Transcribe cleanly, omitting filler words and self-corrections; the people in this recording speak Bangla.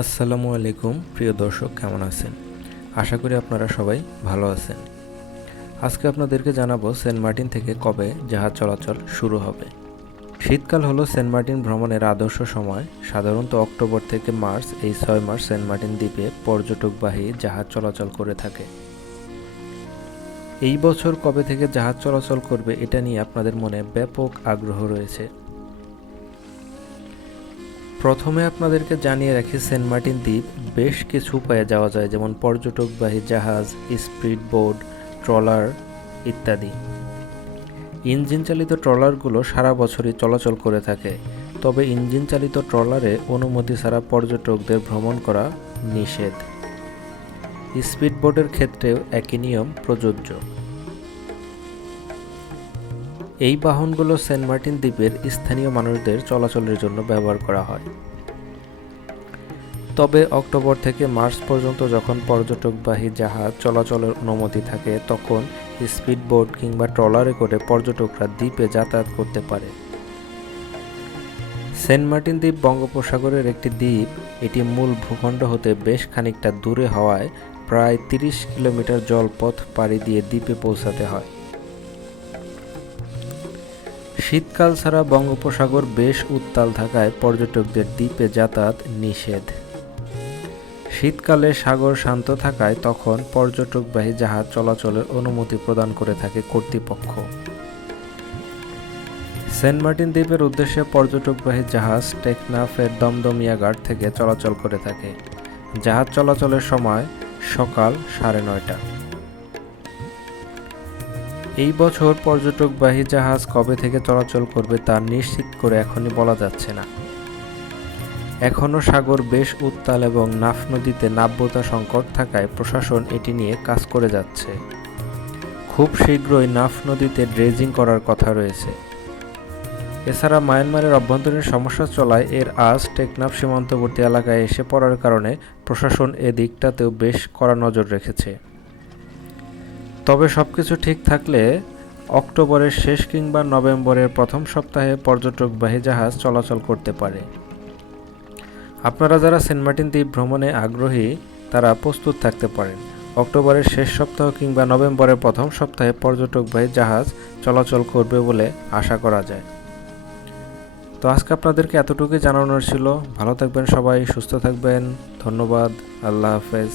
আসসালামু আলাইকুম প্রিয় দর্শক, কেমন আছেন? আশা করি আপনারা সবাই ভালো আছেন। আজকে আপনাদেরকে জানাবো সেন্ট মার্টিন থেকে কবে জাহাজ চলাচল শুরু হবে। শীতকাল হলো সেন্ট মার্টিন ভ্রমণের আদর্শ সময়। সাধারণত অক্টোবর থেকে মার্চ, এই 6 মাস সেন্ট মার্টিন দ্বীপে পর্যটকবাহী জাহাজ চলাচল করে থাকে। এই বছর কবে থেকে জাহাজ চলাচল করবে এটা নিয়ে আপনাদের মনে ব্যাপক আগ্রহ রয়েছে। প্রথমে আপনাদেরকে জানিয়ে রাখি, সেন্ট মার্টিন দ্বীপ বেশ কিছু উপায়ে যাওয়া যায়, যেমন পর্যটকবাহী জাহাজ, স্পিড বোট, ট্রলার ইত্যাদি। ইঞ্জিন চালিত ট্রলারগুলো সারা বছরই চলাচল করে থাকে, তবে ইঞ্জিন চালিত ট্রলারে অনুমতি ছাড়া পর্যটকদের ভ্রমণ করা নিষেধ। স্পিড বোটের ক্ষেত্রেও একই নিয়ম প্রযোজ্য। এই বাহনগুলো সেন্ট মার্টিন দ্বীপের স্থানীয় মানুষদের চলাচলের জন্য ব্যবহার করা হয়। তবে অক্টোবর থেকে মার্চ পর্যন্ত যখন পর্যটকবাহী জাহাজ চলাচলের অনুমতি থাকে, তখন স্পিড বোট কিংবা ট্রলারে করে পর্যটকরা দ্বীপে যাতায়াত করতে পারে। সেন্ট মার্টিন দ্বীপ বঙ্গোপসাগরের একটি দ্বীপ। এটি মূল ভূখণ্ড হতে বেশ খানিকটা দূরে হওয়ায় প্রায় 30 কিলোমিটার জলপথ পাড়ি দিয়ে দ্বীপে পৌঁছাতে হয়। শীতকাল ছাড়া বঙ্গোপসাগর বেশ উত্তাল থাকায় পর্যটকদের দ্বীপে যাতায়াত নিষেধ। শীতকালে সাগর শান্ত থাকায় তখন পর্যটকবাহী জাহাজ চলাচলের অনুমতি প্রদান করে থাকে কর্তৃপক্ষ। সেন্ট মার্টিন দ্বীপের উদ্দেশ্যে পর্যটকবাহী জাহাজ টেকনাফের দমদমিয়া ঘাট থেকে চলাচল করে থাকে। জাহাজ চলাচলের সময় সকাল 9:30। এই বছর পর্যটকবাহী জাহাজ কবে থেকে চলাচল করবে তা নিশ্চিত করে এখনই বলা যাচ্ছে না। এখনও সাগর বেশ উত্তাল এবং নাফ নদীতে নাব্যতা সংকট থাকায় প্রশাসন এটি নিয়ে কাজ করে যাচ্ছে। খুব শীঘ্রই নাফ নদীতে ড্রেজিং করার কথা রয়েছে। এছাড়া মায়ানমারের অভ্যন্তরীণ সমস্যা চলায় এর আজ টেকনাফ সীমান্তবর্তী এলাকায় এসে পড়ার কারণে প্রশাসন এ দিকটাতেও বেশ কড়া নজর রেখেছে। তবে সবকিছু ঠিক থাকলে অক্টোবরের শেষ কিংবা নভেম্বরের প্রথম সপ্তাহে পর্যটকবাহী জাহাজ চলাচল করতে পারে। আপনারা যারা সেন্ট মার্টিন দ্বীপ ভ্রমণে আগ্রহী তারা প্রস্তুত থাকতে পারেন। অক্টোবরের শেষ সপ্তাহ কিংবা নভেম্বরের প্রথম সপ্তাহে পর্যটকবাহী জাহাজ চলাচল করবে বলে আশা করা যায়। তো আজকে আপনাদেরকে এতটুকুই জানানোর ছিল। ভালো থাকবেন সবাই, সুস্থ থাকবেন। ধন্যবাদ। আল্লাহ হাফেজ।